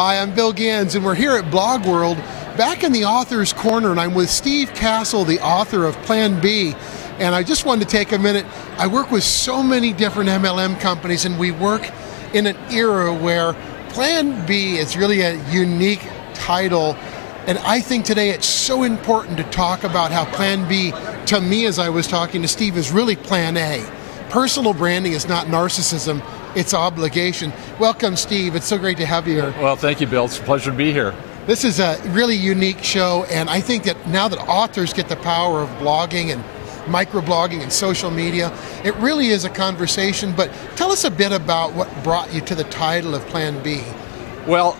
Hi, I'm Bill Ganz, and we're here at Blog World, back in the Author's Corner, and I'm with Steve Castle, the author of Plan B. And I just wanted to take a minute. I work with so many different MLM companies, and we work in an era where Plan B is really a unique title. And I think today it's so important to talk about how Plan B, to me as I was talking to Steve, is really Plan A. Personal branding is not narcissism, it's obligation. Welcome, Steve. It's so great to have you here. Well, thank you, Bill. It's a pleasure to be here. This is a really unique show, and I think that now that authors get the power of blogging and microblogging and social media, it really is a conversation. But tell us a bit about what brought you to the title of Plan B. Well,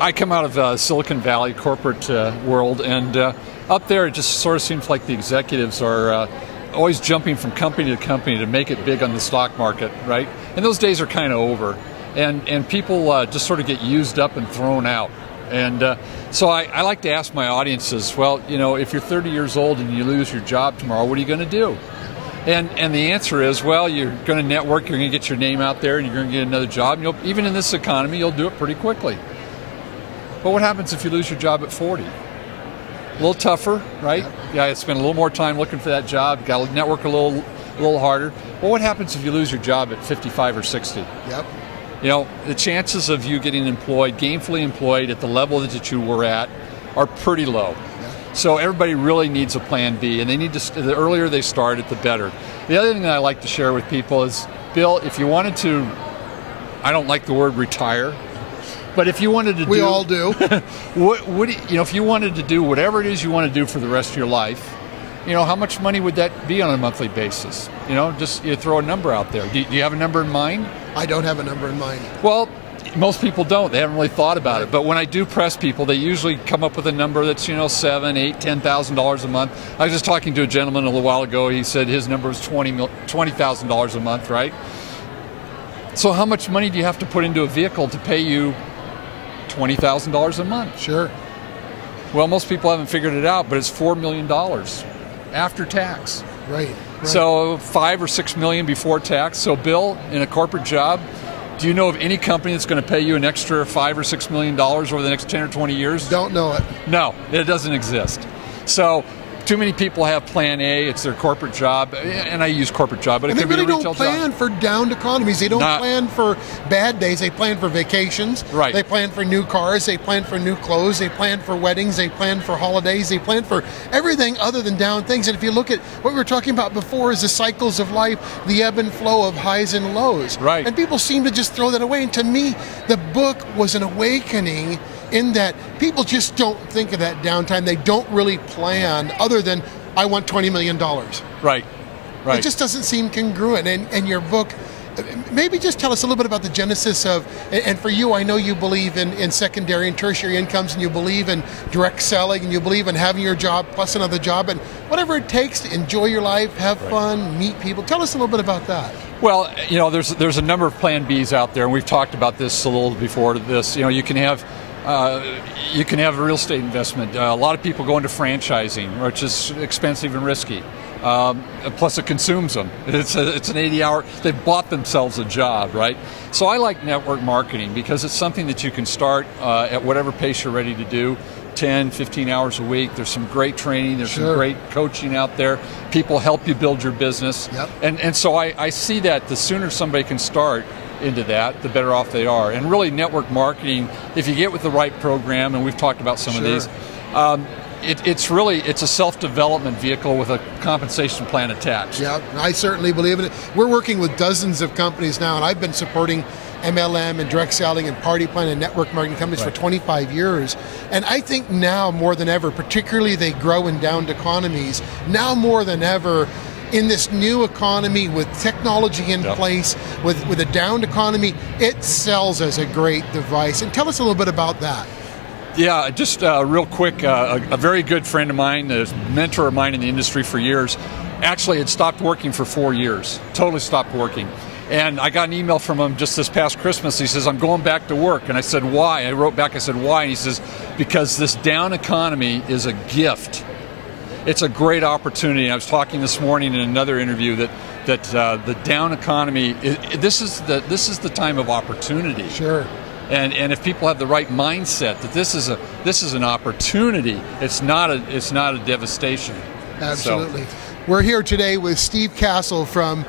I come out of Silicon Valley corporate world, and up there it just sort of seems like the executives are always jumping from company to company to make it big on the stock market, right? And those days are kind of over, and people just sort of get used up and thrown out. And so I like to ask my audiences, well, you know, if you're 30 years old and you lose your job tomorrow, what are you going to do? And the answer is, well, you're going to network, you're going to get your name out there, and you're going to get another job. And even in this economy, you'll do it pretty quickly. But what happens if you lose your job at 40? A little tougher, right? Yeah, you spend a little more time looking for that job. You got to network a little harder. Well, what happens if you lose your job at 55 or 60? Yep. You know, the chances of you getting employed, gainfully employed at the level that you were at, are pretty low. Yeah. So everybody really needs a Plan B, and they need to. The earlier they start it, the better. The other thing that I like to share with people is, Bill, if you wanted to, I don't like the word retire, but if you wanted to, we all do. If you wanted to do whatever it is you want to do for the rest of your life, you know, how much money would that be on a monthly basis? You know, just you throw a number out there. Do you have a number in mind? I don't have a number in mind. Well, most people don't. They haven't really thought about it. But when I do press people, they usually come up with a number that's, you know, $7,000, $8,000, $10,000 a month. I was just talking to a gentleman a little while ago. He said his number was $20,000 a month, right? So how much money do you have to put into a vehicle to pay you $20,000 a month? Sure. Well, most people haven't figured it out, but it's $4 million after tax. Right. So $5 or $6 million before tax. So Bill, in a corporate job, do you know of any company that's going to pay you an extra $5 or $6 million over the next 10 or 20 years? Don't know it. No, it doesn't exist. So too many people have Plan A. It's their corporate job, and I use corporate job, but it could be a retail job. They really don't plan for downed economies. They don't plan for bad days. They plan for vacations. Right. They plan for new cars. They plan for new clothes. They plan for weddings. They plan for holidays. They plan for everything other than down things. And if you look at what we were talking about before, is the cycles of life, the ebb and flow of highs and lows. Right. And people seem to just throw that away. And to me, the book was an awakening in that people just don't think of that downtime. They don't really plan other than, I want $20 million. Right, right. It just doesn't seem congruent. And your book, maybe just tell us a little bit about the genesis of, and for you, I know you believe in secondary and tertiary incomes, and you believe in direct selling, and you believe in having your job plus another job, and whatever it takes to enjoy your life, have fun, meet people. Tell us a little bit about that. Well, you know, there's a number of Plan Bs out there, and we've talked about this a little before this. You know, you can have a real estate investment. A lot of people go into franchising, which is expensive and risky. Plus it consumes them. It's an 80-hour, they've bought themselves a job, right? So I like network marketing because it's something that you can start at whatever pace you're ready to do, 10, 15 hours a week. There's some great training, there's some great coaching out there. People help you build your business. Yep. And so I see that the sooner somebody can start into that, the better off they are. And really, network marketing, if you get with the right program, and we've talked about some of these, it's a self-development vehicle with a compensation plan attached. Yeah, I certainly believe in it. We're working with dozens of companies now, and I've been supporting MLM and direct selling and party plan and network marketing companies for 25 years. And I think now more than ever, particularly they grow in downed economies, now more than ever, in this new economy with technology in place, with a downed economy, it sells as a great device. And tell us a little bit about that. Yeah, just real quick, a very good friend of mine, a mentor of mine in the industry for years, actually had stopped working for 4 years, totally stopped working. And I got an email from him just this past Christmas. He says, I'm going back to work. And I said, why? I wrote back, I said, why? And he says, because this down economy is a gift. It's a great opportunity. I was talking this morning in another interview that the down economy, this is the time of opportunity. Sure. And if people have the right mindset that this is an opportunity, it's not a devastation. Absolutely. So. We're here today with Steve Castle from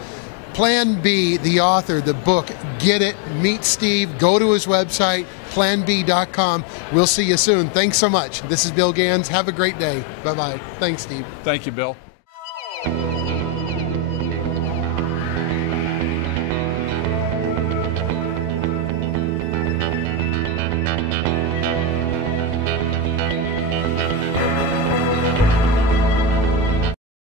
Plan B, the author, the book. Get it, meet Steve, go to his website, planb.com. We'll see you soon. Thanks so much. This is Bill Ganz. Have a great day. Bye-bye. Thanks, Steve. Thank you, Bill.